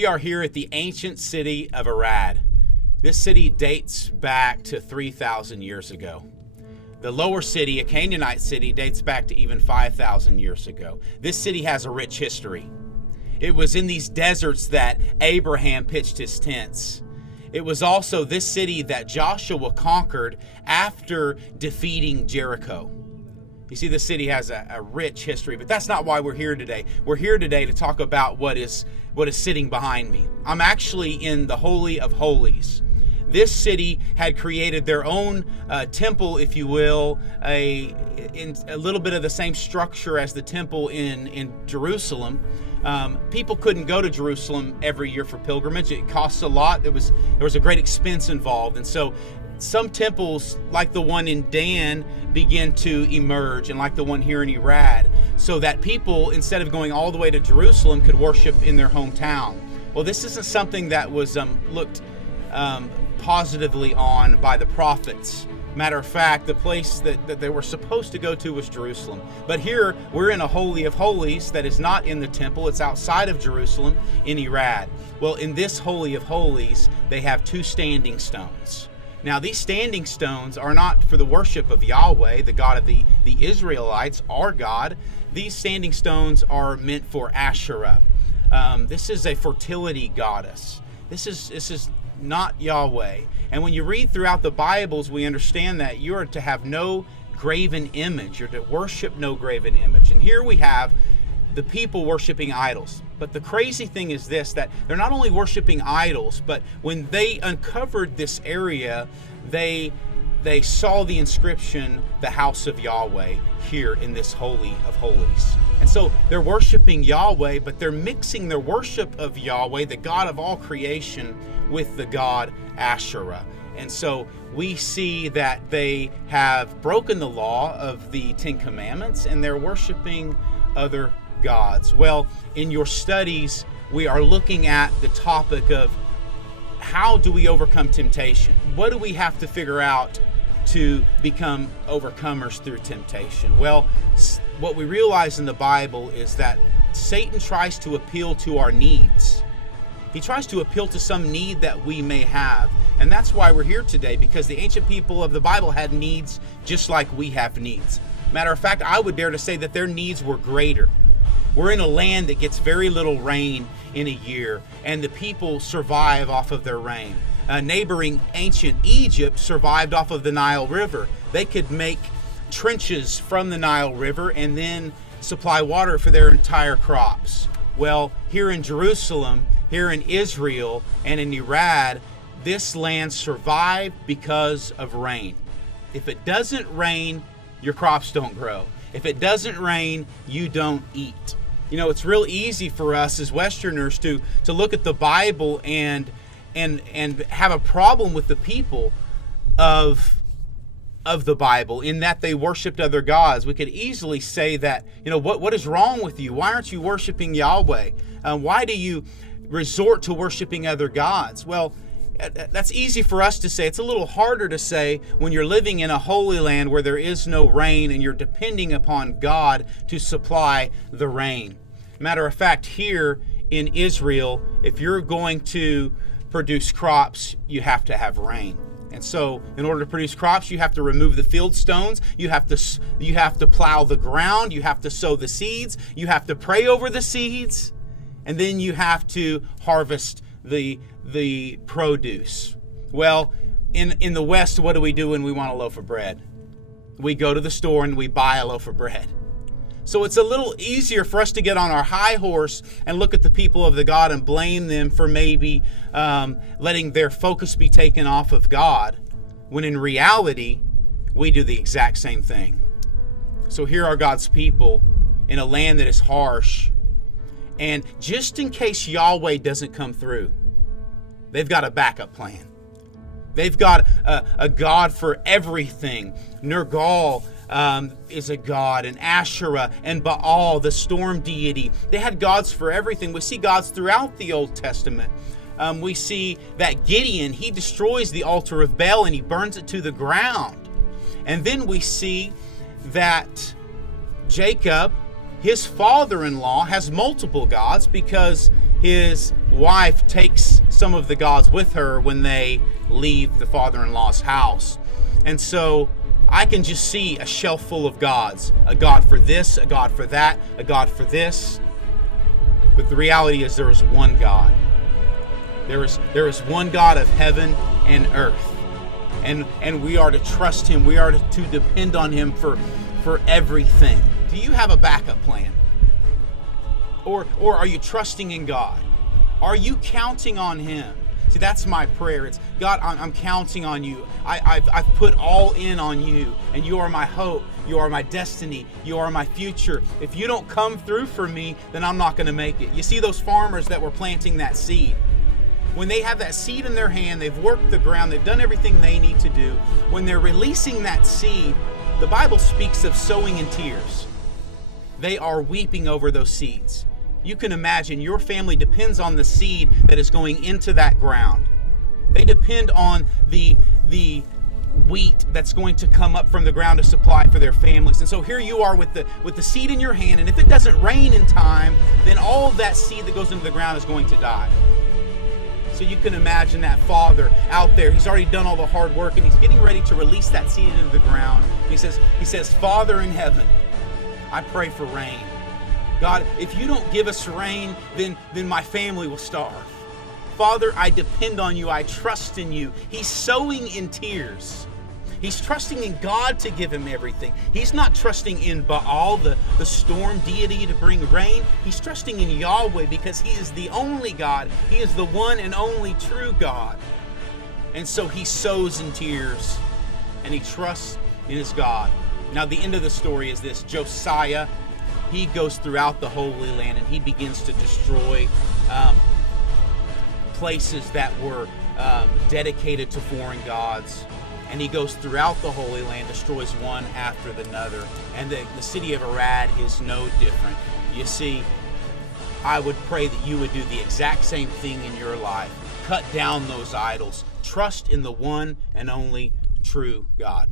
We are here at the ancient city of Arad. This city dates back to 3,000 years ago. The lower city, a Canaanite city, dates back to even 5,000 years ago. This city has a rich history. It was in these deserts that Abraham pitched his tents. It was also this city that Joshua conquered after defeating Jericho. You see, this city has a rich history, but that's not why we're here today. We're here today to talk about what is sitting behind me. I'm actually in the Holy of Holies. This city had created their own temple, if you will, in a little bit of the same structure as the temple in Jerusalem. People couldn't go to Jerusalem every year for pilgrimage. It costs a lot. There was a great expense involved. And so some temples, like the one in Dan, began to emerge, and like the one here in Arad, so that people, instead of going all the way to Jerusalem, could worship in their hometown. Well, this isn't something that was looked positively on by the prophets. Matter of fact, the place that they were supposed to go to was Jerusalem. But here, we're in a Holy of Holies that is not in the temple. It's outside of Jerusalem in Arad. Well, in this Holy of Holies, they have two standing stones. Now, these standing stones are not for the worship of Yahweh, the God of the Israelites, our God. These standing stones are meant for Asherah. This is a fertility goddess. This is not Yahweh. And when you read throughout the Bibles, we understand that you are to have no graven image. You're to worship no graven image. And here we have the people worshiping idols. But the crazy thing is this, that they're not only worshiping idols, but when they uncovered this area, they saw the inscription, the house of Yahweh, here in this Holy of Holies. And so they're worshiping Yahweh, but they're mixing their worship of Yahweh, the God of all creation, with the god Asherah. And so we see that they have broken the law of the Ten Commandments, and they're worshiping other gods. Well, in your studies, we are looking at the topic of how do we overcome temptation? What do we have to figure out to become overcomers through temptation? Well, what we realize in the Bible is that Satan tries to appeal to our needs. He tries to appeal to some need that we may have. And that's why we're here today, because the ancient people of the Bible had needs just like we have needs. Matter of fact, I would dare to say that their needs were greater. We're in a land that gets very little rain in a year, and the people survive off of their rain. Neighboring ancient Egypt survived off of the Nile River. They could make trenches from the Nile River and then supply water for their entire crops. Well, here in Jerusalem, here in Israel, and in Arad, this land survived because of rain. If it doesn't rain, your crops don't grow. If it doesn't rain, you don't eat. You know, it's real easy for us as Westerners to look at the Bible and have a problem with the people of the Bible in that they worshiped other gods. We could easily say that, you know, what is wrong with you? Why aren't you worshiping Yahweh? Why do you resort to worshiping other gods? Well, that's easy for us to say. It's a little harder to say when you're living in a holy land where there is no rain and you're depending upon God to supply the rain. Matter of fact, here in Israel, if you're going to produce crops, you have to have rain. And so in order to produce crops, you have to remove the field stones, you have to plow the ground, you have to sow the seeds, you have to pray over the seeds, and then you have to harvest the produce. Well, in the West, what do we do when we want a loaf of bread? We go to the store and we buy a loaf of bread. So it's a little easier for us to get on our high horse and look at the people of the God and blame them for maybe letting their focus be taken off of God, when in reality, we do the exact same thing. So here are God's people in a land that is harsh. And just in case Yahweh doesn't come through, they've got a backup plan. They've got a God for everything. Nergal is a god, and Asherah and Baal, the storm deity. They had gods for everything. We see gods throughout the Old Testament. We see that Gideon, he destroys the altar of Baal and he burns it to the ground. And then we see that Jacob, his father-in-law, has multiple gods because his wife takes some of the gods with her when they leave the father-in-law's house. And so I can just see a shelf full of gods. A god for this, a god for that, a god for this. But the reality is there is one God. There is one God of heaven and earth. And we are to trust him. We are to depend on him for everything. Do you have a backup plan? Or are you trusting in God? Are you counting on him? See, that's my prayer. It's, God, I'm counting on you. I've put all in on you, and you are my hope. You are my destiny. You are my future. If you don't come through for me, then I'm not going to make it. You see those farmers that were planting that seed? When they have that seed in their hand, they've worked the ground, they've done everything they need to do. When they're releasing that seed, the Bible speaks of sowing in tears. They are weeping over those seeds. You can imagine your family depends on the seed that is going into that ground. They depend on the wheat that's going to come up from the ground to supply for their families. And so here you are with the seed in your hand, and if it doesn't rain in time, then all of that seed that goes into the ground is going to die. So you can imagine that father out there. He's already done all the hard work, and he's getting ready to release that seed into the ground. He says, Father in heaven, I pray for rain. God, if you don't give us rain, then my family will starve. Father, I depend on you. I trust in you. He's sowing in tears. He's trusting in God to give him everything. He's not trusting in Baal, the storm deity, to bring rain. He's trusting in Yahweh because he is the only God. He is the one and only true God. And so he sows in tears and he trusts in his God. Now, the end of the story is this. Josiah, he goes throughout the Holy Land and he begins to destroy places that were dedicated to foreign gods. And he goes throughout the Holy Land, destroys one after another. And the city of Arad is no different. You see, I would pray that you would do the exact same thing in your life. Cut down those idols. Trust in the one and only true God.